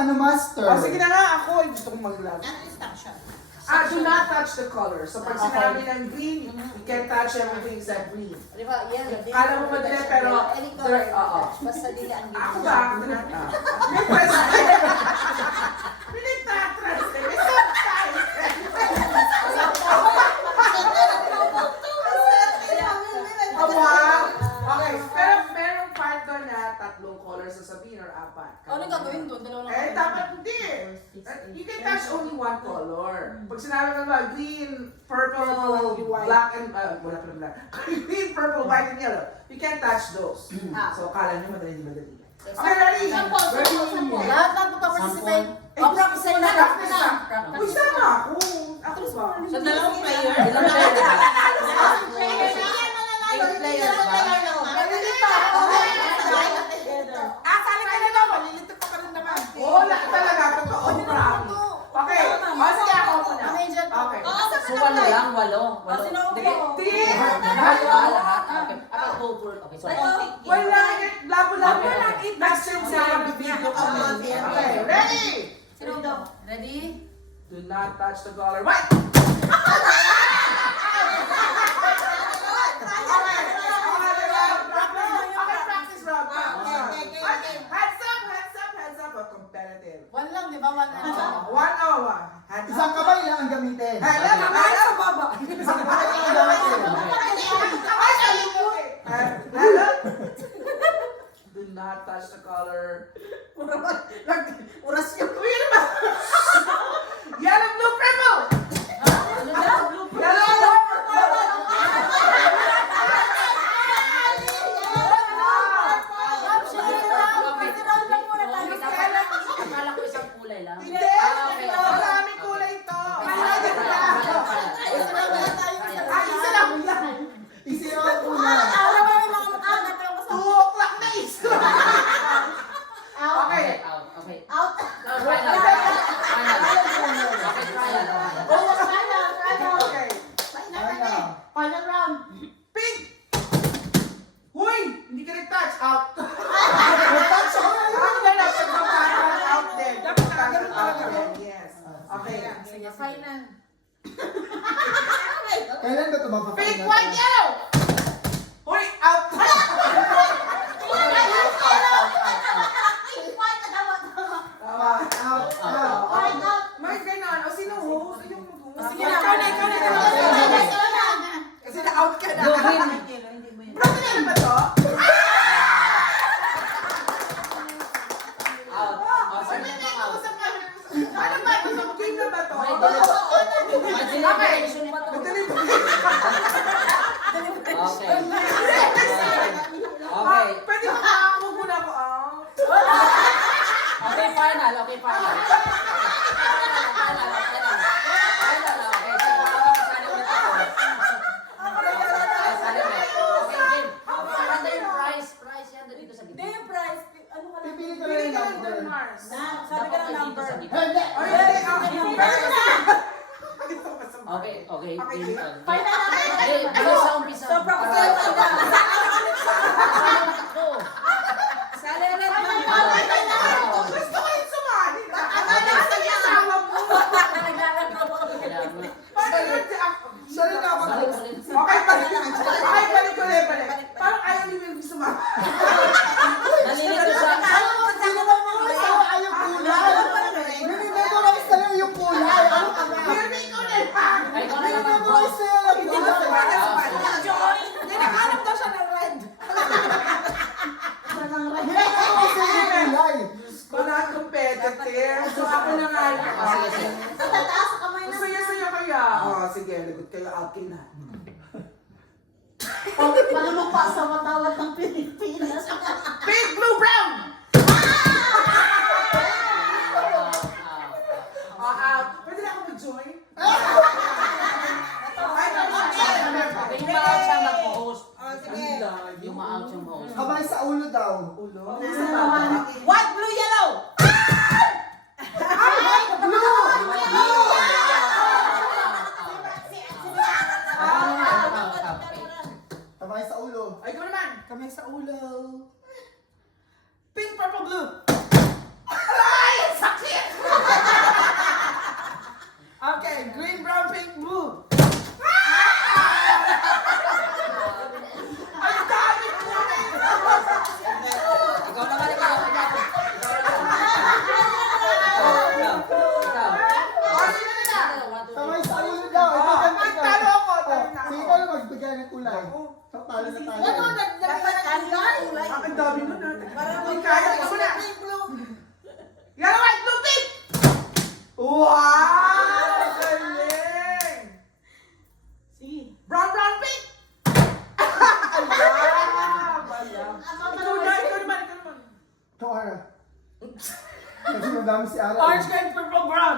ano, master. O sige na nga, ako ay gusto kong mag-love. Ano instruction? Do not touch the color. So pag sinabi ng green, you can't touch everything except green. Di ba, yan. Kala mo madali, pero- Any color, Oo. basta nila ang Ako ba? Ako na. May question. May nagtatranslate. May subtitle. Okay, pero merong part doon na tatlong colors sasabihin or apat. Ano yung gagawin doon? Dalawa lang. Eh, dapat hindi. You can touch only one color. Pag sinabi mo ba, green, purple, black, and, wala pa black. Green, purple, white, and yellow. You can't touch those. So, akala nyo madali. Okay, ready? Lahat lang participate. Oh, Practice na. Practice na. Uy, sama ako. Ako ba? Sa dalawang player? Ilang player ba? Sali ka na daw, malilito pa ka rin naman. Oo, lahat talaga. Totoo. Promise. Okay. Sige ako muna. Okay. So, walo lang, walo. Three. Lahat. Okay. Okay, sorry. Wala. Labo-labo lang. Next time sa video kami. Okay, ready? Ready? Do not touch the color. White. Practice round. Hands up. Competitive. One lang, di ba? One lang. 1 hour. Hands up. Isang kamay lang ang gamitin. Hello. Isang kamay lang ang gamitin. Hello. Do not touch the color. Uras yun. Uy, ano ba? Yellow, blue, purple. Yellow, blue, Akala ko isang kulay lang. Hindi. Maraming kulay ito. Isa lang. Isira ang una. 2 o'clock na isa. Okay. Out. Okay. Out. Final. Okay, trial. Okay. Final round. Pink. Huy, hindi ka nag-touch. Out. Touch ako na yun. Out na lang. Out din. Dapat nakaganon talaga. Yes. Okay. Sige, final. Kailan ba ito Pink, mapapakita? white, yellow. Huy, out. Out. May ganon. O sino host? Yung mag-host? Sige na, ikaw na. Kasi na-out ka na. Hindi mo yun. Bro, na ba to? Out. Oh, Ano sige. ba? Usap ka. Ano ba? Gusto mo game na ba to? May deliberation pa to. Madali ba? Okay. Okay. Pwede ba ako muna ako out? Okay, final. Okay. Final. Okay, so sali ulit ako. Sali ulit. Okay, game. Maganda yung prize. Prize yan dito sa Hindi gitna. yung prize. Ano ka lang? Pipili ka Pili lang ka ng lang number. ng Mars. Sabi ka ng number. Dito sa gitna. Hindi. Okay. Okay. Final na. Okay, bilis sa umpisa. So, practice na. Sali ulit. Gusto ko yung sumali. Nasa asawa mo. Paano yun si ako? Sorry na ako. Okay, balik ulit. Parang ayaw ni Will sumali. Nalilito siya. Sino ba mga isaw ayaw kulay? Minimemorize na lang yung kulay. Ano ka ba? Will, ikaw na lang. Ay, ikaw na naman. Minimemorize na lang yung kulay. Nakahanap daw siya ng red. Minimemorize na lang yung kulay. Wala competitive. So ako na nga lang. Sige. Tataas sa kamay na. Saya kaya. Oh, sige, lagot kayo. Out kayo na. Malulungpa sa matawad ng Pilipinas. Pink, blue, brown. Out. Pwede na ako mag-join? Okay, yung ma-out siya mag-host. Sige. Yung ma-out siyang host. Kamay sa ulo daw. White, blue, yellow. Kamay sa ulo. Ay, ikaw naman. Kamay sa ulo. Kasi madami si Ara. Orange, green, purple, brown.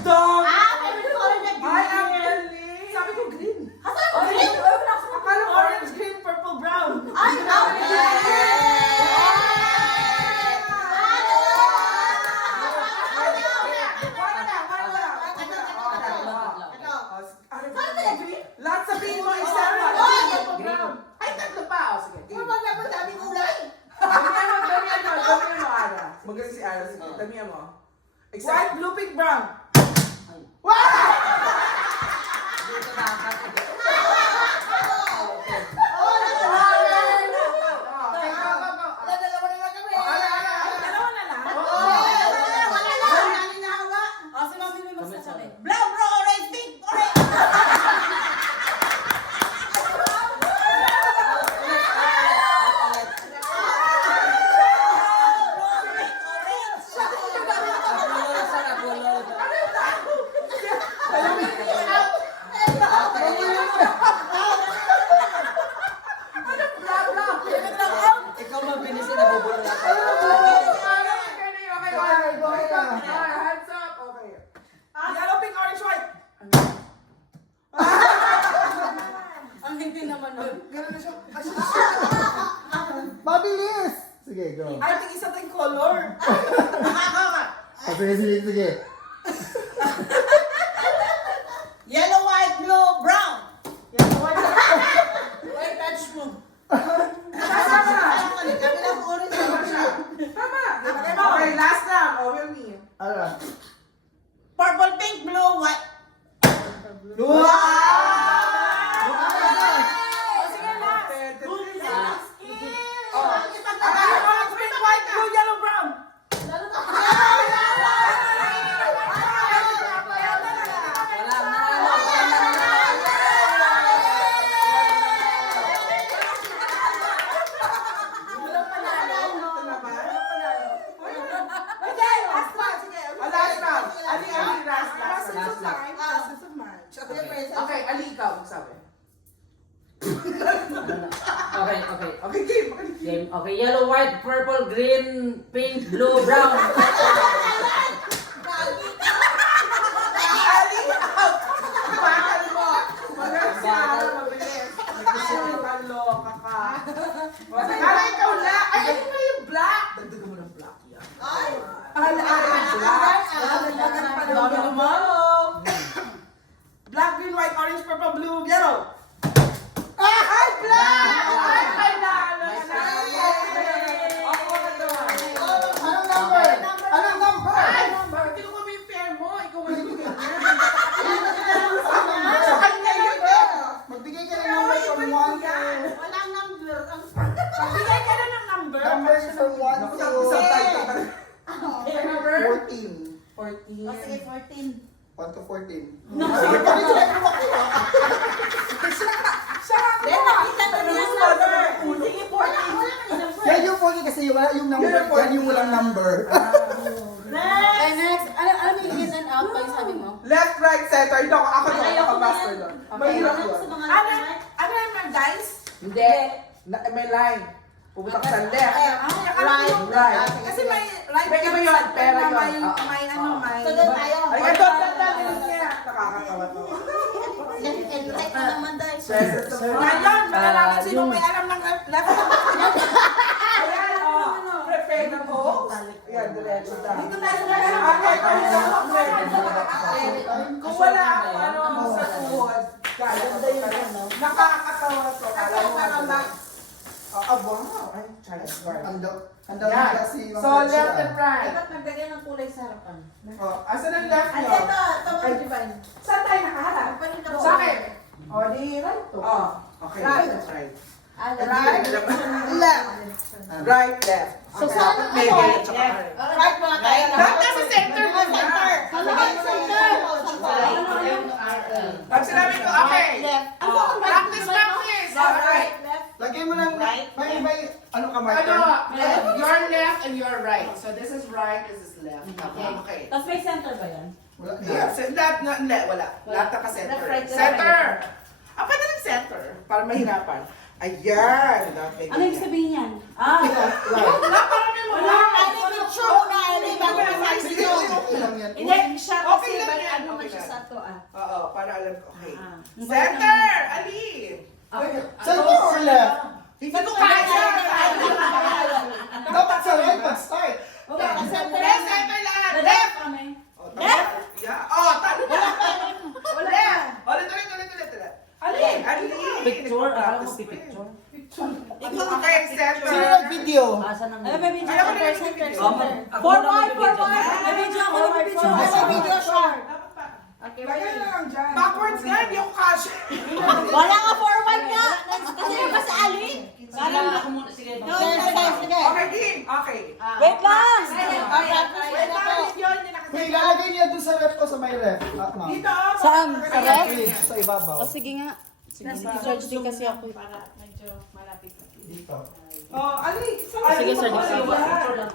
Dog! Favorite color niya Ay, ang green. galing! Sabi ko green. Asan mo green? Akala ko Orange, green, purple, brown. Ay, Lahat sabihin mo, isa Oh, lang. purple, brown. Ay, tatlo pa. O, sige. game. daming kulay. Damihan mo, Ara. Magaling si Ara. Sige, damihan mo. White, Excited. blue, pink, brown. Dito dapat. Dalawa na lang. O, si Mami may magsasabi. Brown, bro, orange, pink, orange. Nabulol sa nabulol. Ikaw mabilis na nabubulol na tayo. Hands up. Okay. Yellow, pink, orange, white. Ang hindi naman nun. Ganun na siya. Mabilis! Sige, go. Ay, tingin isa tayong color. Sige, sige, sige. Yellow, white, blue, brown. Yellow, white, white, touch mo. Kami lang orange. Tama. Okay, last na. Oh, will me. Ara. Purple, pink, blue, white. O, sige na. Orange, pink, white, blue, yellow, brown. Wala, nanalo. Walang panalo. Ito naman. Okay, last one. Sige. Oh, last round. Ali, last Last, last. Okay, Ali, ikaw. Magsabi. Okay, okay. Okay, game. Okay, game. Game. Okay, yellow, white, purple, green, pink, blue, brown. Ali, out! Bakal mo! Magaling si Ara, mabilis. Kaloka ka. Ara, ikaw na! Ay, ano ba yung black? Dagdagan mo ng black yan. Ay. Black. Dami lumalo. Black, green, white, orange, purple, blue, yellow. Ay, black! Ay, panalo na. Ako ka naman. Anong number? Anong number? Ay, bakit kinuha mo yung pair mo? Ikaw magbigay niya. Sa kanya yun eh. Magbigay ka ng number from 1 to... Walang number. Ang Bigay ka na ng number. Numbers from 1 Naku, to... isang type ka. Okay, number? 14. 14. O, sige, 14. 1 to 14. Sige, nakita ko yung number. Sige, 14. Wala ka ng number. Yan yung 14 kasi wala yung number. Yan yung walang number. Okay, next. Ano yung in and out pa yung sabi mo? Left, right, center. Ito ako doon. Ayaw Ako ko master yan. doon. Okay, Mahirap wala ko yun. sa mga Ano? number. Ano naman, guys? Hindi. May line. Pupunta ka sa left. Right. Kasi may right May iba yun, pera yun. May, Oo. may ano, may... So, doon tayo. Ay, ito, tatangin niya. Nakakatawa to. Left and right na naman tayo. Present sa Ngayon, malalaman sino may alam ng left. Ayan, oh. Prepare na po. Ayan, diretso na. Dito tayo sa mga Kung wala ako, ano mo sa tuhod, kaya ko talaga. Nakakatawa to. Alam mo ba? Wow. Ay, Chinese bar. Handa Yan. na kasi... So, left and right. Dapat magbigay ng kulay sa harapan. Oh, asan ang left Ay, nyo? ito Divine. Saan tayo nakaharap? Panin ka po. Sa akin. O, di right to. Oh, okay. Right. Right. Right. Left. Right, left. So, saan ang May ano? ganyan, tsaka right. Right mga tayo. Ba't nasa center mo na? Center. Center. Pag sinabi ko, okay. Left. Practice, practice. Alright. Lagay mo lang... May... Ano ka, Martha? Your left and your right. So this is right, this is left. Okay. Tapos may center ba yan? Wala na. Yeah, lahat na, hindi, wala. Lahat naka-center. Left, right, left, Center! Pwede ng center. Para mahirapan. Ayan. Ano yung sabihin yan? Ah, Wala, parang may mga. Wala. Picture muna, Ali, bago ka sa Sige, okay lang yan. Hindi, siya kasi, Okay lang yan, ano man okay siya lang. sa to, ah. Oo, para alam ko. Okay. Ah. Center! Ali! Center or left? Hindi ko kaya! Dapat sa right mag-start. Left, center lahat! Left! Left kami. Oh, tama. Yeah. Oh, talo na! Wala Left! pa. Ulit. Ali! Ali! Picture, alam mo picture. Okay, center. Sino nag-video? Asa nang Ano, may video Ayaw ko center, na center, video. center. Forward. May video ako, may video. May video siya. Okay, Lagay na lang dyan. Backwards nga, hindi ako kasha. Wala ka forward nga. Kasi yung kasi Ali. Sige, ako muna. Sige. Sige. Okay, game. Okay. Wait lang. Wait lang, yun, hindi na kasi. Kung ilalagay niya dun sa ref ko sa may ref. Ma'am. Dito. Saan? Sa ref? Okay, sa ibabaw. Sige nga. I-search din kasi ako. Para medyo malapit. Dito. Oh, Ali, Sige, sir. Picture lang.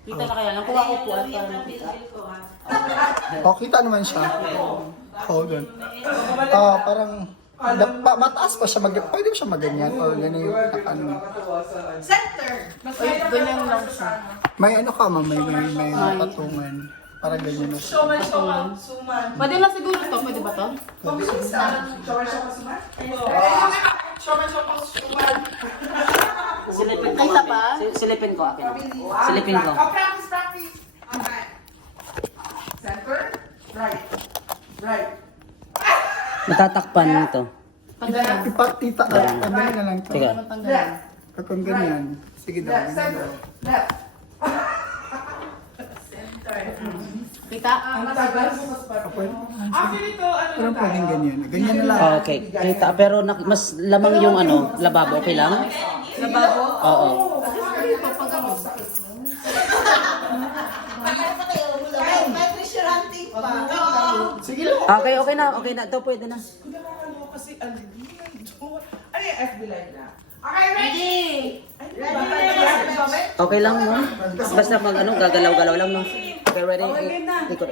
Kita na kaya. Nakuha ko po at para makita. Oh, kita naman siya. Hold on. Parang mataas pa siya. Pwede mo siya maganyan. O, ganyan yung ano. Center. Ganyan lang siya. May ano ka, ma'am. May patungan. Parang ganyan na siya. Suman. Pwede na siguro to. Pwede ba to? Pabilis na. Shower siya pa sumat. Suman. Silipin ko. Ay, isa pa? Silipin ko akin. Silipin ko. Oh, practice. Okay. Center. Right. Right. Matatakpan nito. Ipatita na. Tanggalin na lang to. Sige. Left. Kung ganyan. Sige daw. Left. ganyan Center. daw. Left. Kita? Ang tagal mo mas Pwede. Actually, ito, ano Parang na pwedeng tayo? ganyan. Ganyan na lang. Okay. Kita. Pero mas lamang yung ano, lababo. Okay lang? Lababo? Oo. May pressure hunting pa. Sige lang. Okay na. Okay na. Ito pwede na. Nakakalo kasi ano yung FB live na? Okay, ready? Okay lang, no? Basta mag ano, gagalaw-galaw lang, no? Okay, ready? Ikot.